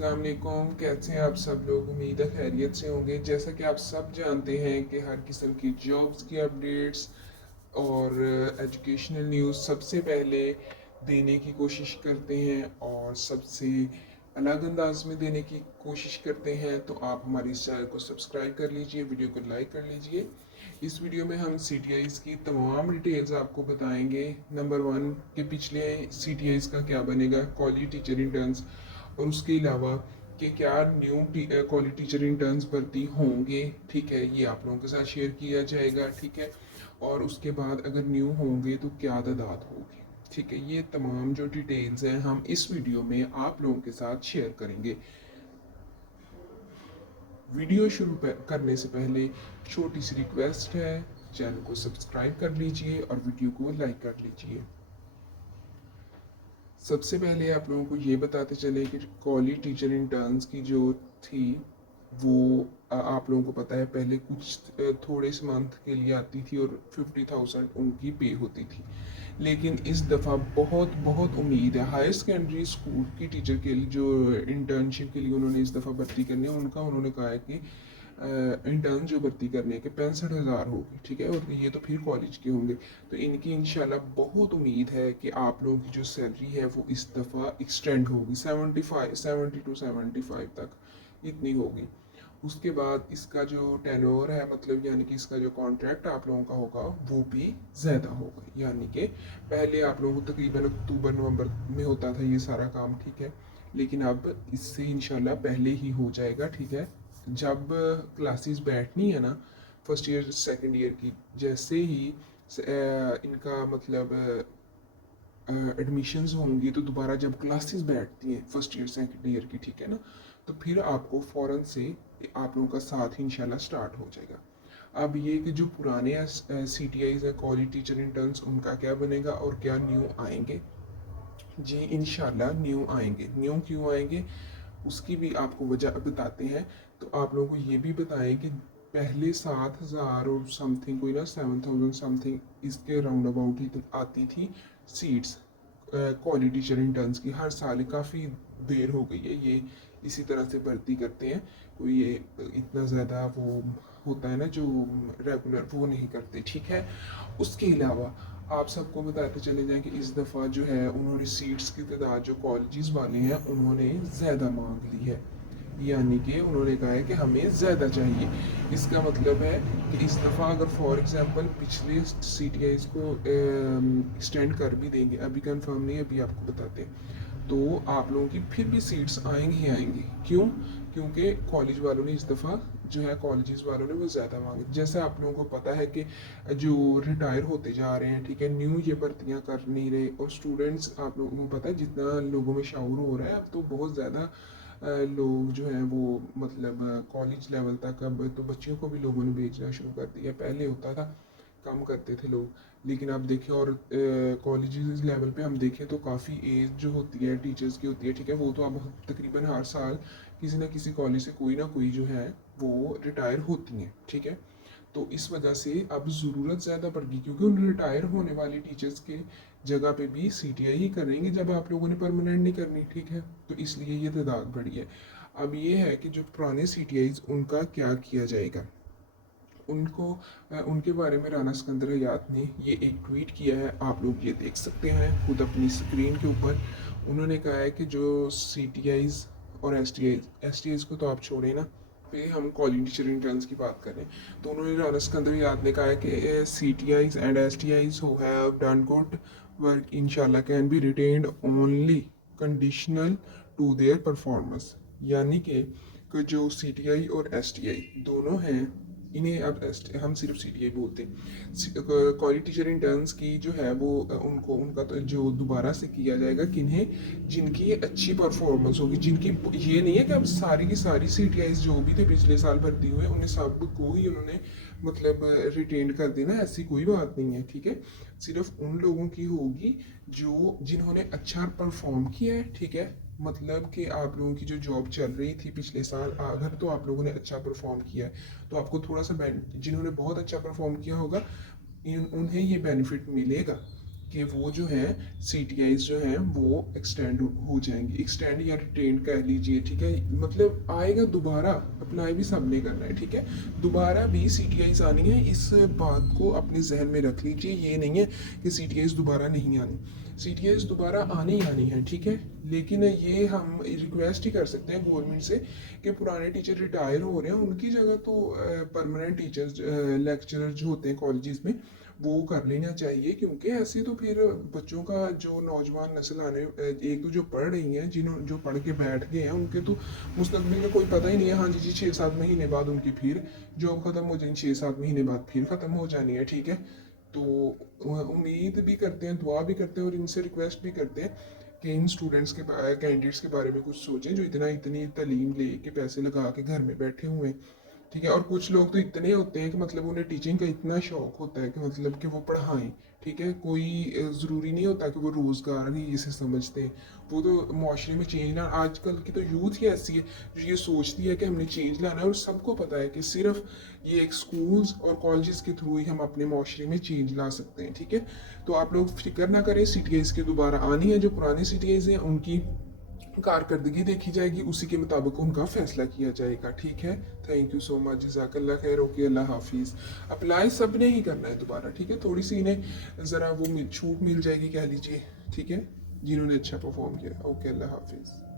अस्सलाम वालेकुम। कैसे हैं आप सब लोग? उम्मीद है खैरियत से होंगे। जैसा कि आप सब जानते हैं कि हर किस्म की जॉब्स की अपडेट्स और एजुकेशनल न्यूज़ सबसे पहले देने की कोशिश करते हैं और सबसे अलग अंदाज में देने की कोशिश करते हैं। तो आप हमारी इस चैनल को सब्सक्राइब कर लीजिए, वीडियो को लाइक कर लीजिए। इस वीडियो में हम CTIs की तमाम डिटेल्स आपको बताएंगे। नंबर 1 के पिछले CTIs का क्या बनेगा, क्वालिटी टीचर इंटर्न्स, और उसके अलावा कि क्या न्यू क्वालिटी टीचर इंटर्न्स भर्ती होंगे। ठीक है, ये आप लोगों के साथ शेयर किया जाएगा। ठीक है, और उसके बाद अगर न्यू होंगे तो क्या तादाद होगी। ठीक है, ये तमाम जो डिटेल्स हैं हम इस वीडियो में आप लोगों के साथ शेयर करेंगे। वीडियो शुरू करने से पहले छोटी सी रिक्वेस्ट है, चैनल को सब्सक्राइब कर लीजिए और वीडियो को लाइक कर लीजिए। सबसे पहले आप लोगों को ये बताते चले कि क्वालिटी टीचर इंटर्न्स की जो थी वो आप लोगों को पता है पहले कुछ थोड़े से मंथ के लिए आती थी और 50,000 उनकी पे होती थी। लेकिन इस दफ़ा बहुत बहुत उम्मीद है हायर सेकेंडरी स्कूल की टीचर के लिए जो इंटर्नशिप के लिए उन्होंने इस दफ़ा भर्ती करनी है, उनका उन्होंने कहा है कि इंटर्न जो भर्ती करने के 65,000 होगी। ठीक है, और ये तो फिर कॉलेज के होंगे। तो इनकी इंशाल्लाह बहुत उम्मीद है कि आप लोगों की जो सैलरी है वो इस दफ़ा एक्सटेंड होगी 70 to 75 तक इतनी होगी। उसके बाद इसका जो टेन्योर है, मतलब यानी कि इसका जो कॉन्ट्रैक्ट आप लोगों का होगा वो भी ज़्यादा होगा। यानी कि पहले आप लोगों को तकरीबन अक्टूबर नवंबर में होता था ये सारा काम। ठीक है, लेकिन अब इससे इंशाल्लाह पहले ही हो जाएगा। ठीक है, जब क्लासेस बैठनी है ना फर्स्ट ईयर सेकंड ईयर की, जैसे ही इनका मतलब एडमिशन्स होंगी तो दोबारा जब क्लासेस बैठती हैं फर्स्ट ईयर सेकंड ईयर की, ठीक है ना, तो फिर आपको फ़ौरन से आप लोगों का साथ ही इंशाल्लाह स्टार्ट हो जाएगा। अब ये कि जो पुराने CTIs हैं क्वालिटी टीचर इंटर्न्स, उनका क्या बनेगा और क्या न्यू आएंगे। जी इंशाल्लाह न्यू आएंगे। न्यू क्यों आएंगे उसकी भी आपको वजह बताते हैं। तो आप लोगों को ये भी बताएं कि पहले 7,000 और समथिंग कोई ना 7,000 समथिंग इसके राउंड अबाउट ही आती थी सीट्स क्वालिटी टीचर इंटर्न्स की। हर साल काफ़ी देर हो गई है ये इसी तरह से भर्ती करते हैं। कोई ये इतना ज़्यादा वो होता है ना जो रेगुलर, वो नहीं करते। ठीक है, उसके अलावा आप सबको बताते चले जाएं कि इस दफ़ा जो है उन्होंने सीट्स की तादाद जो कॉलेजेस वाले हैं उन्होंने ज़्यादा मांग ली है। यानी कि उन्होंने कहा है कि हमें ज़्यादा चाहिए। इसका मतलब है कि इस दफ़ा अगर फॉर एग्ज़ाम्पल पिछले CTIs को एक्सटेंड कर भी देंगे, अभी कंफर्म नहीं, अभी आपको बताते हैं, तो आप लोगों की फिर भी सीट्स आएंगी ही आएंगी। क्यों? क्योंकि कॉलेज वालों ने इस दफ़ा जो है कॉलेजेस वालों ने वो ज़्यादा मांगे। जैसे आप लोगों को पता है कि जो रिटायर होते जा रहे हैं, ठीक है, न्यू ये भर्तियाँ कर नहीं रहे, और स्टूडेंट्स आप लोगों को पता है जितना लोगों में शाऊर हो रहा है अब तो बहुत ज़्यादा लोग जो हैं वो मतलब कॉलेज लेवल तक अब तो बच्चियों को भी लोगों ने भेजना शुरू कर दिया। पहले होता था कम करते थे लोग, लेकिन अब देखें और कॉलेज लेवल पे हम देखें तो काफ़ी एज जो होती है टीचर्स की होती है। ठीक है, वो तो अब तकरीबन हर साल किसी ना किसी कॉलेज से कोई ना कोई जो है वो रिटायर होती हैं। ठीक है, तो इस वजह से अब ज़रूरत ज़्यादा पड़ गई, क्योंकि उन रिटायर होने वाले टीचर्स के जगह पे भी CTI ही करेंगे जब आप लोगों ने परमानेंट नहीं करनी। ठीक है, तो इसलिए ये तादाद बढ़ी है। अब ये है कि जो पुराने CTIs उनका क्या किया जाएगा। उनको उनके बारे में राना सिकंदर हयात ने ये एक ट्वीट किया है, आप लोग ये देख सकते हैं खुद अपनी स्क्रीन के ऊपर। उन्होंने कहा है कि जो CTIs और STIs को तो आप छोड़ें ना, पे हम क्वालिटी टीचर इंटर्न्स की बात करें, तो उन्होंने राना सिकंदर हयात ने कहा है कि CTIs and STIs who have done good work इंशाल्लाह can be retained only conditional to their performance. यानी कि जो CTI और STI दोनों हैं, इन्हें अब हम सिर्फ CTI बोलते हैं। क्वालिटी टीचर इंटर्न्स की जो है वो उनको उनका तो जो दोबारा से किया जाएगा किन्हें, जिनकी अच्छी परफॉर्मेंस होगी, जिनकी ये नहीं है कि अब सारी की सारी CTIs जो भी थे पिछले साल भर्ती हुए उन्हें सबको ही उन्होंने मतलब रिटेन कर देना, ऐसी कोई बात नहीं है। ठीक है, सिर्फ उन लोगों की होगी जो जिन्होंने अच्छा परफॉर्म किया है। ठीक है, मतलब कि आप लोगों की जो जॉब चल रही थी पिछले साल, अगर तो आप लोगों ने अच्छा परफॉर्म किया है तो आपको थोड़ा सा जिन्होंने बहुत अच्छा परफॉर्म किया होगा उन्हें ये बेनिफिट मिलेगा। कि वो जो है CTIs जो हैं वो एक्सटेंड हो जाएंगी, एक्सटेंड या रिटेन कह लीजिए, ठीक है। मतलब आएगा दोबारा, अप्लाई भी सब ने करना है, ठीक है। दोबारा भी CTIs आनी है, इस बात को अपने जहन में रख लीजिए। ये नहीं है कि CTIs दोबारा नहीं आनी, CTIs दोबारा आनी ही आनी है, ठीक है। लेकिन ये हम रिक्वेस्ट ही कर सकते हैं गवर्नमेंट से कि पुराने टीचर रिटायर हो रहे हैं, उनकी जगह तो परमानेंट टीचर्स लेक्चरर जो होते हैं कॉलेजेस में वो कर लेना चाहिए, क्योंकि ऐसे तो फिर बच्चों का जो नौजवान नस्ल आने, एक तो जो पढ़ रही हैं, जो पढ़ के बैठ गए हैं, उनके तो मुस्तकबिल का कोई पता ही नहीं है। हाँ जी जी, 6-7 महीने बाद उनकी फिर जॉब ख़त्म हो जाएगी, 6-7 महीने बाद फिर ख़त्म हो जानी है, ठीक है। तो उम्मीद भी करते हैं, दुआ भी करते हैं और इनसे रिक्वेस्ट भी करते हैं कि इन स्टूडेंट्स के कैंडिडेट्स के बारे में कुछ सोचें जो इतनी तालीम ले के पैसे लगा के घर में बैठे हुए हैं, ठीक है। और कुछ लोग तो इतने होते हैं कि मतलब उन्हें टीचिंग का इतना शौक होता है कि मतलब कि वो पढ़ाएं, ठीक है। कोई ज़रूरी नहीं होता कि वो रोज़गार ही इसे समझते हैं। वो तो माशरे में चेंज ना, आजकल की तो यूथ ही ऐसी है जो ये सोचती है कि हमने चेंज लाना है, और सबको पता है कि सिर्फ ये एक स्कूल्स और कॉलेजेस के थ्रू ही हम अपने माशरे में चेंज ला सकते हैं, ठीक है। तो आप लोग फिक्र ना करें, CTIs की दोबारा आनी है, जो पुराने CTIs हैं उनकी कारकर्दगी देखी जाएगी, उसी के मुताबिक उनका फैसला किया जाएगा, ठीक है। थैंक यू सो मच, जज़ाकल्लाह खैर, ओके, अल्लाह हाफिज़। अप्लाई सब ने ही करना है दोबारा, ठीक है। थोड़ी सी इन्हें ज़रा वो छूट मिल जाएगी कह लीजिए, ठीक है, जिन्होंने अच्छा परफॉर्म किया। ओके, अल्लाह हाफिज़।